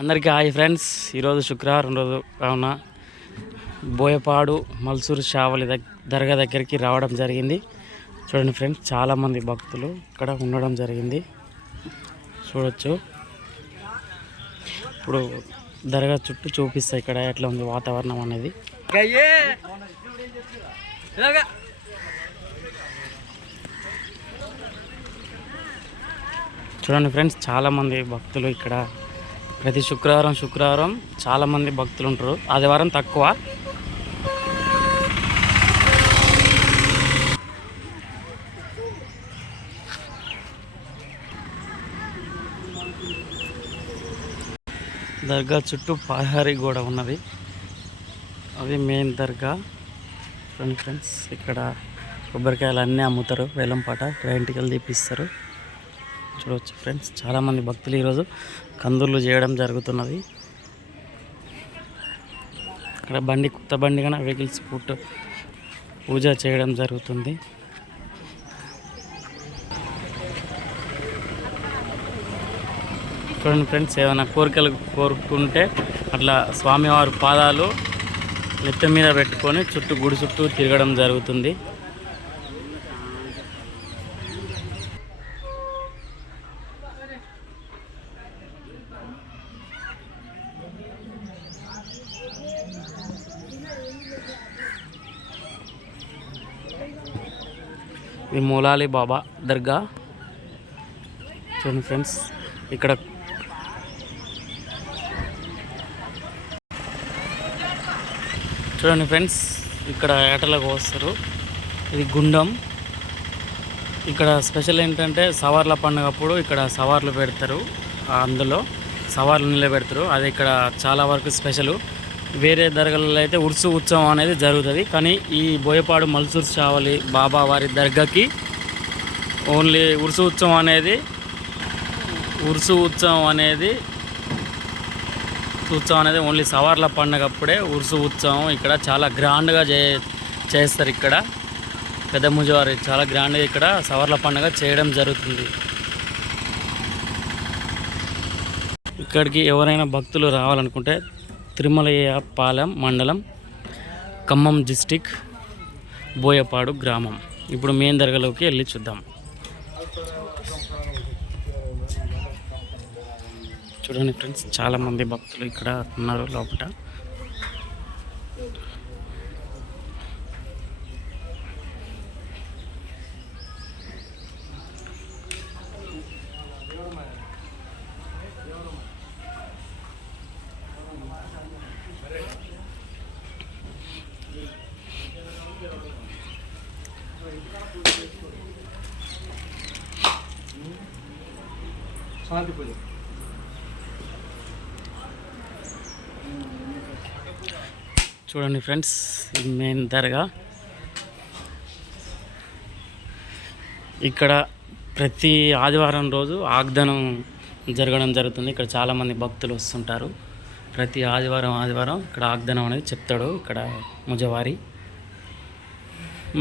అందరికీ hi friends. ఈరోజు శుక్రవారం రోజు కావున బోయపాడు మల్సూరు షావలి దర్గా దగ్గరికి రావడం జరిగింది. చూడండి ఫ్రెండ్స్, చాలామంది భక్తులు ఇక్కడ ఉండడం జరిగింది. చూడొచ్చు. ఇప్పుడు దర్గా చుట్టూ చూపిస్తాయి ఇక్కడ ఎట్లా ఉంది వాతావరణం అనేది. చూడండి ఫ్రెండ్స్, చాలామంది భక్తులు ఇక్కడ ప్రతి శుక్రవారం చాలామంది భక్తులు ఉంటారు. ఆదివారం తక్కువ. దర్గా చుట్టూ పహారీ గోడ ఉన్నది, అది మెయిన్ దర్గా. చూడండి ఫ్రెండ్స్, ఇక్కడ కొబ్బరికాయలు అన్నీ అమ్ముతారు, వేలంపాట. ఇక్కడ ఇంటికి తీపిస్తారు. చూడవచ్చు ఫ్రెండ్స్, చాలామంది భక్తులు ఈరోజు కందులు చేయడం జరుగుతున్నది. ఇక్కడ బండి కొత్త బండి కానీ వెహికల్స్ పూజ చేయడం జరుగుతుంది. చూడండి ఫ్రెండ్స్, ఏమైనా కోరికలు కోరుకుంటే అట్లా స్వామివారి పాదాలు నెత్తి మీద పెట్టుకొని గుడి చుట్టూ తిరగడం జరుగుతుంది. ఇది మూలాలి బాబా దర్గా. చూడండి ఫ్రెండ్స్, ఇక్కడ ఏటలకు వస్తారు. ఇది గుండం. ఇక్కడ స్పెషల్ ఏంటంటే సవార్ల పండుగ అప్పుడు ఇక్కడ సవార్లు పెడతారు, అందులో సవార్లు నిలబెడతారు. అది ఇక్కడ చాలా వరకు స్పెషల్. వేరే దర్గాలలో అయితే ఉర్సు ఉత్సవం అనేది జరుగుతుంది, కానీ ఈ బోయపాడు మల్సూర్ షావలి బాబా వారి దర్గాకి ఓన్లీ ఉర్సు ఉత్సవం అనేది ఓన్లీ సవార్ల పండుగ అప్పుడే ఉర్సు ఉత్సవం ఇక్కడ చాలా గ్రాండ్గా చేస్తారు. ఇక్కడ పెద్ద ముజవారి చాలా గ్రాండ్గా ఇక్కడ సవార్ల పండుగ చేయడం జరుగుతుంది. ఇక్కడికి ఎవరైనా భక్తులు రావాలనుకుంటే తిరుమలయ్యపాలెం మండలం, ఖమ్మం డిస్టిక్, బోయపాడు గ్రామం. ఇప్పుడు మెయిన్ దర్గాలోకి వెళ్ళి చూద్దాం. చూడండి ఫ్రెండ్స్, చాలామంది భక్తులు ఇక్కడ ఉన్నారు లోపల. చూడండి ఫ్రెండ్స్, ఇది మెయిన్ దర్గా. ఇక్కడ ప్రతి ఆదివారం రోజు ఆగ్దానం జరగడం జరుగుతుంది. ఇక్కడ చాలామంది భక్తులు వస్తుంటారు. ప్రతి ఆదివారం ఇక్కడ ఆగ్దానం అనేది చెప్తాడు ఇక్కడ ముజవారి.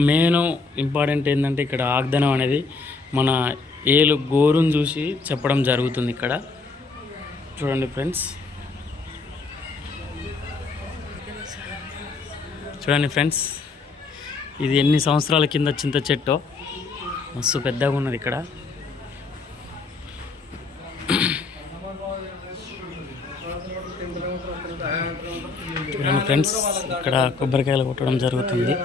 మెయిన్ ఇంపార్టెంట్ ఏంటంటే ఇక్కడ ఆగ్దానం అనేది మన ఏలు గోరును చూసి చెప్పడం జరుగుతుంది ఇక్కడ. చూడండి ఫ్రెండ్స్, ఇది ఎన్ని సంవత్సరాల కింద చింత చెట్టు, మస్తు పెద్దగా ఉన్నది ఇక్కడ. చూడండి ఫ్రెండ్స్, ఇక్కడ కొబ్బరికాయలు కొట్టడం జరుగుతుంది.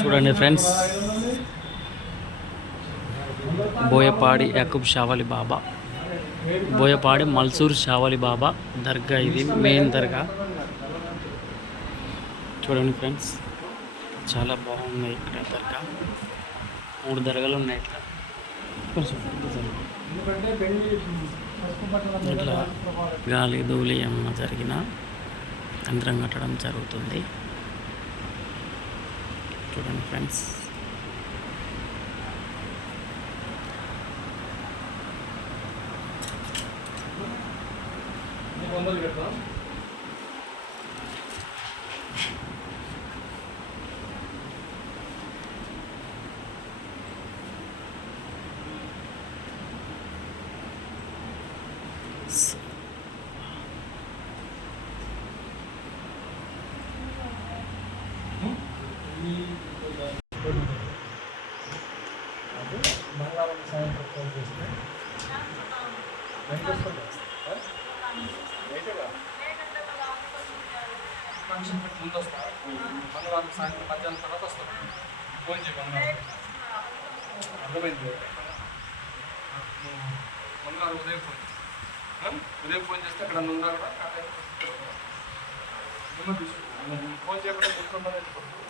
చూడండి ఫ్రెండ్స్, బోయపాడి యాకూబ్ షావలి బాబా, బోయపాడి మల్సూర్ షావలి బాబా దర్గా. ఇది మెయిన్ దర్గా. చూడండి ఫ్రెండ్స్, చాలా బాగున్నాయి ఇక్కడ దర్గా. 3 దర్గాలు ఉన్నాయి ఇట్లా. ఇట్లా గాలి ధూళి ఏమన్నా జరిగినా యంత్రం కట్టడం జరుగుతుంది. చూడండి ఫ్రెండ్స్, ఫాల్స్. మంగళవారం సాయంత్రం ఫోన్ చేస్తే ఫంక్షన్ పెట్టి ముందు వస్తా. మంగళవారం సాయంత్రం మధ్యాహ్నం తర్వాత వస్తాం. ఫోన్ చేయ మంగళవారం. అర్థమైంది. మంగళవారం ఉదయం ఫోన్ చేస్తాను. ఉదయం ఫోన్ చేస్తే అక్కడ ఉండాలి కూడా నెంబర్ తీసుకుంటాను. ఫోన్ చేయకుండా తీసుకుంటాను.